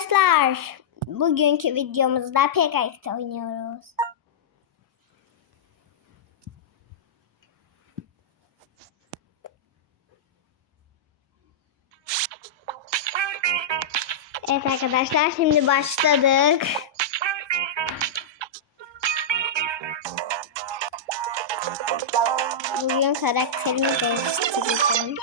arkadaşlar. Bugünkü videomuzda PKX oynuyoruz. Evet arkadaşlar şimdi başladık. Bugün karakterimi değiştireceğim.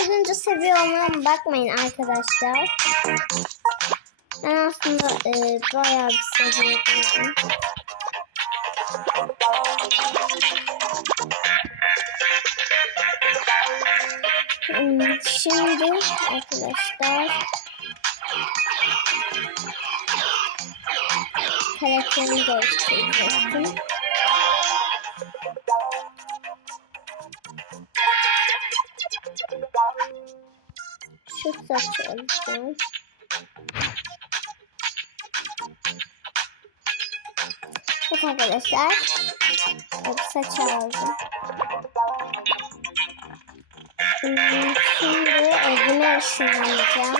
Dördüncü seviye olmama bakmayın arkadaşlar. Ben aslında e, bayağı bir seviyedeydim. Hmm, Şimdi arkadaşlar karakterimi değiştirecektim. Şu saç alacağım. Evet arkadaşlar. Evet saç aldım. Şimdi evime ışınlanacağım.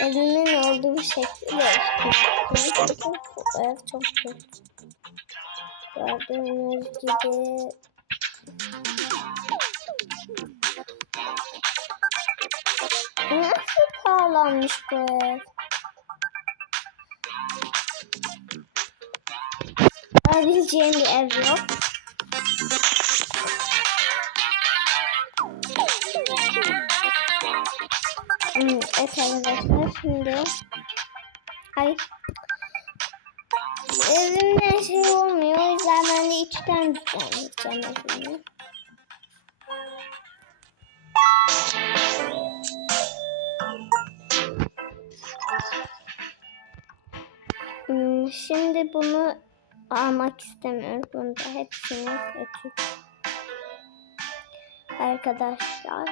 Evimin olduğu şekilde ışınlanacağım. Ev çok kötü. Gördüğünüz gibi Nasıl pahalanmış bu ev? Alabileceğim bir ev yok. Hmm, evet arkadaşlar şimdi Ay Evimde şey olmuyor. O yüzden ben de içten düzenleyeceğim evimi. Şimdi bunu almak istemiyorum. Bunu da hepsini götür. Arkadaşlar.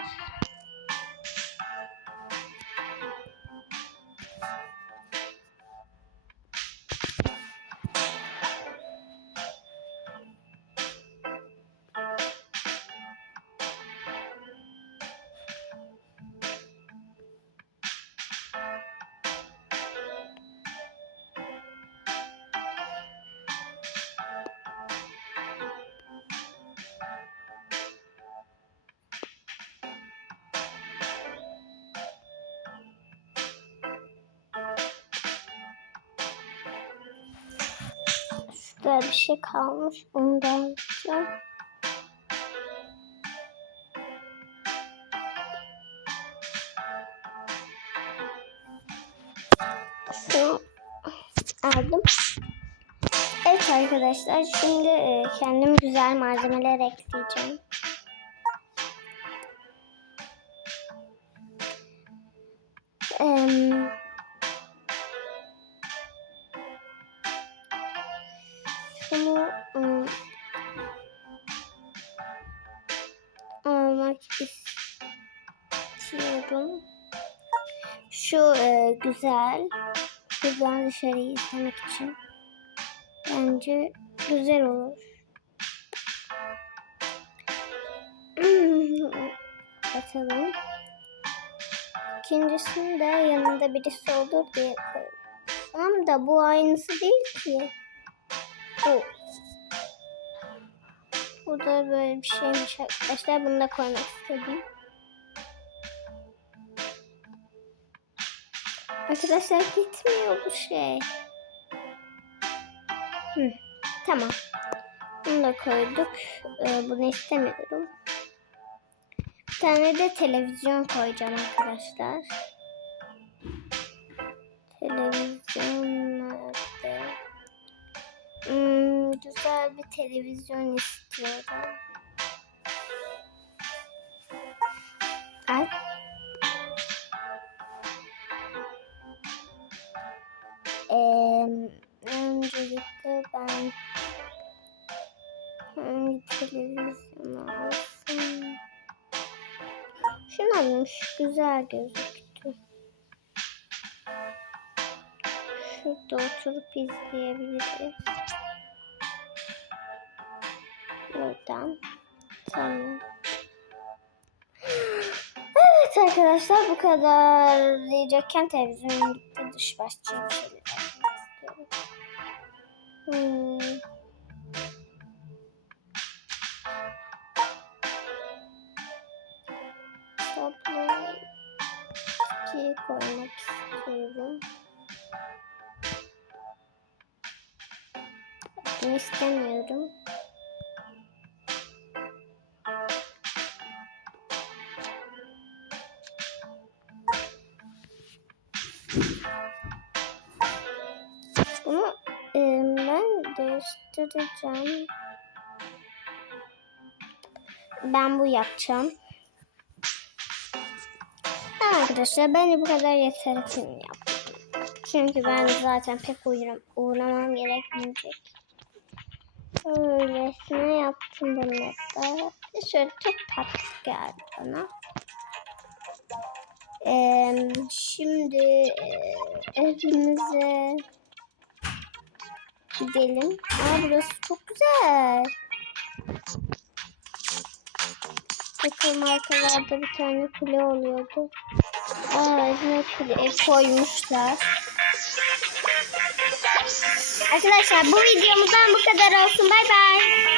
Şurada bir şey kalmış. Onu da alacağım. Aldım. Evet arkadaşlar şimdi e, kendim güzel malzemeler ekleyeceğim. Em, Şunu ım, almak istiyorum. Şu e, güzel. Güzel dışarıyı izlemek için. Bence güzel olur. Atalım. İkincisini de yanında birisi olur diye koyalım. Tamam da bu aynısı değil ki. Bu. Bu da böyle bir şeymiş arkadaşlar. Bunu da koymak istedim. Arkadaşlar gitmiyor bu şey. Hı, tamam. Bunu da koyduk. Ee, bunu istemiyorum. Bir tane de televizyon koyacağım arkadaşlar. Televizyon güzel bir televizyon istiyorum. Ay. Eee, öncelikle ben hangi televizyon alsam? Şunu alayım, şu güzel gözüktü. Şurada oturup izleyebiliriz. Buradan. Tamam. Evet arkadaşlar bu kadar diyecekken televizyon gitti. Dış başçı bir şeyler. Hmm. Tablo ikiye koymak istiyorum. Bunu istemiyorum. Değiştireceğim. Ben bu yapacağım. Arkadaşlar bence bu kadar yeter film yap. Çünkü ben zaten pek uğram uğramam gerekmeyecek. Öylesine yaptım bunları da. Şöyle çok tatlı geldi bana. Ee, şimdi e, evimize gidelim. Aa burası çok güzel. Bakın arkalarda bir tane kule oluyordu. Aa evine kule koymuşlar. Arkadaşlar bu videomuzdan bu kadar olsun. Bay bay.